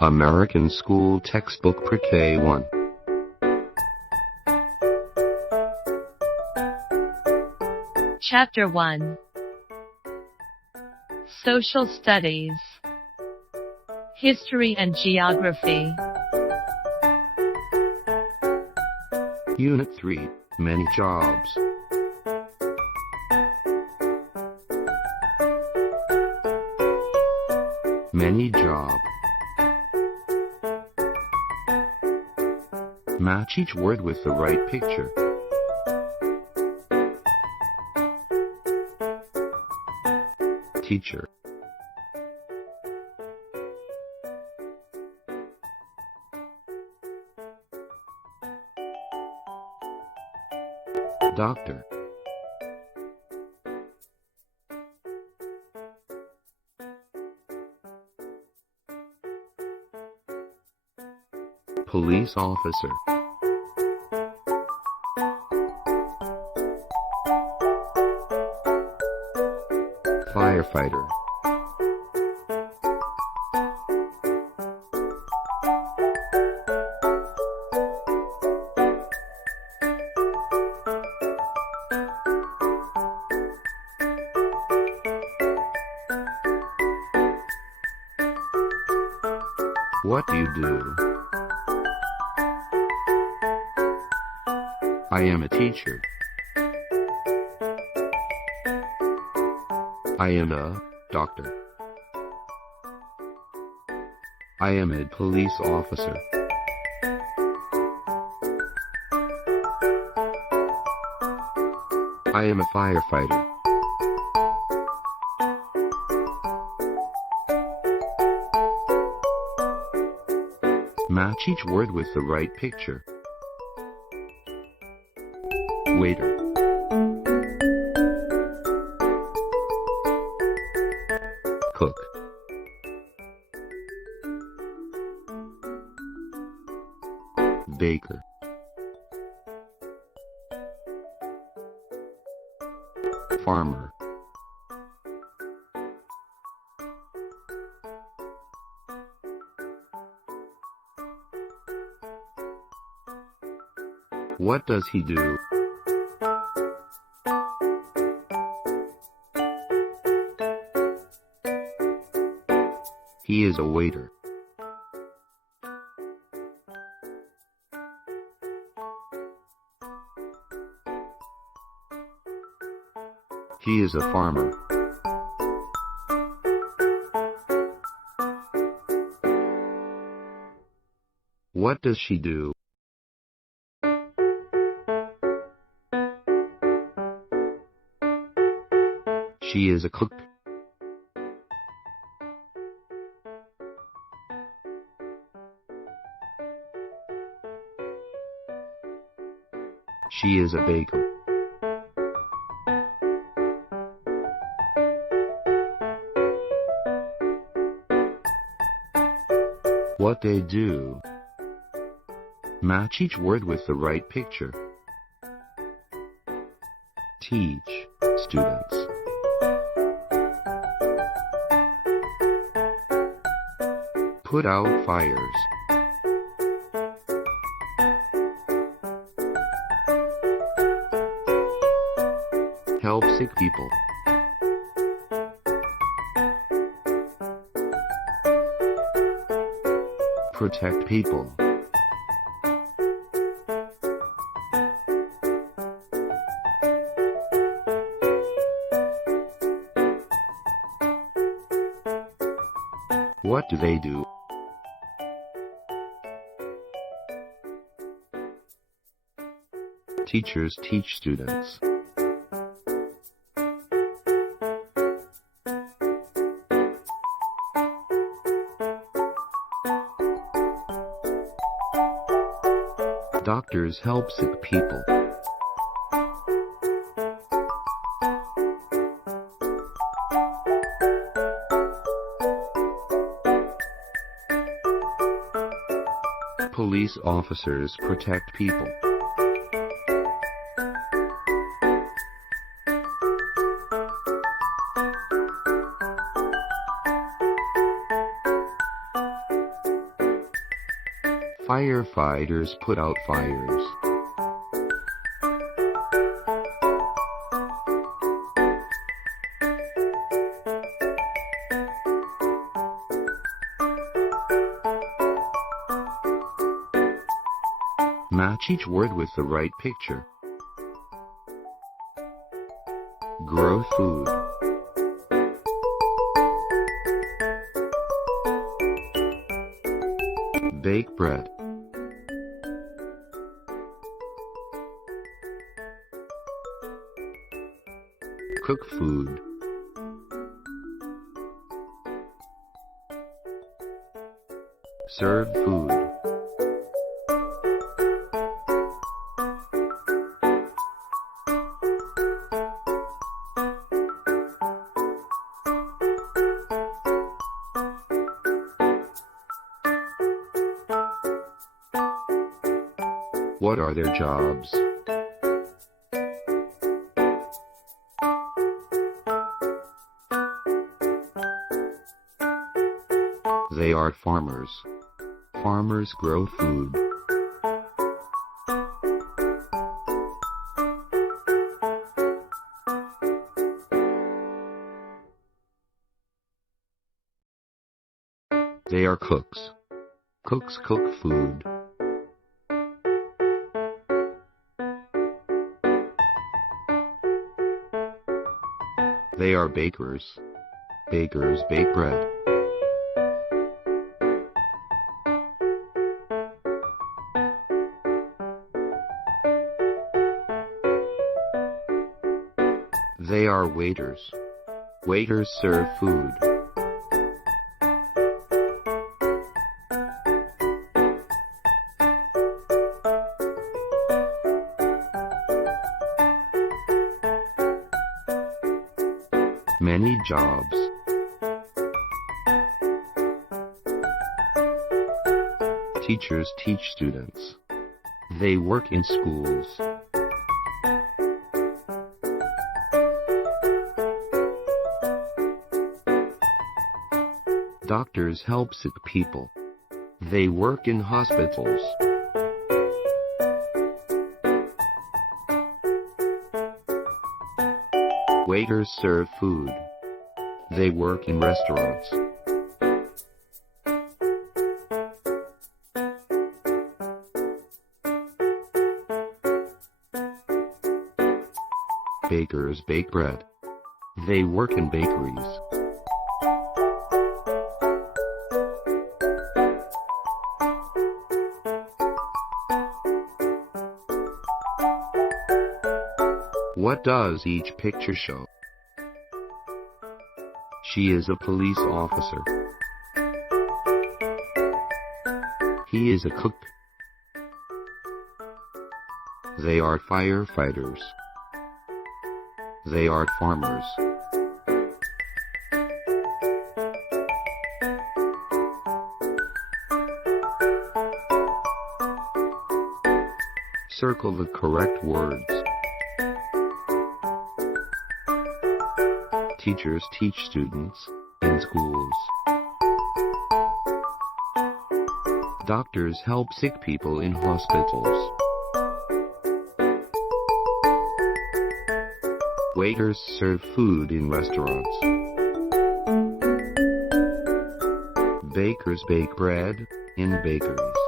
American School Textbook Prek 1. Chapter 1. Social Studies. History and Geography. Unit 3. Many Jobs. Many job. Match each word with the right picture. Teacher. Doctor. Police officer. Firefighter. What do you do? I am a teacher. I am a doctor. I am a police officer. I am a firefighter. Match each word with the right picture. Waiter. Cook. Baker. Farmer. What does he do? He is a waiter. He is a farmer. What does she do? She is a cook. She is a baker. What they do. Match each word with the right picture. Teach students. Put out fires. Help sick people. Protect people. What do they do? Teachers teach students. Doctors help sick people. Police officers protect people. Firefighters put out fires. Match each word with the right picture. Grow food. Bake bread. Cook food. Serve food. What are their jobs? They are farmers. Farmers grow food. They are cooks. Cooks cook food. They are bakers. Bakers bake bread. They are waiters. Waiters serve food. Many jobs. Teachers teach students. They work in schools. Doctors help sick people. They work in hospitals. Waiters serve food. They work in restaurants. Bakers bake bread. They work in bakeries. What does each picture show? She is a police officer. He is a cook. They are firefighters. They are farmers. Circle the correct words. Teachers teach students in schools. Doctors help sick people in hospitals. Waiters serve food in restaurants. Bakers bake bread in bakeries.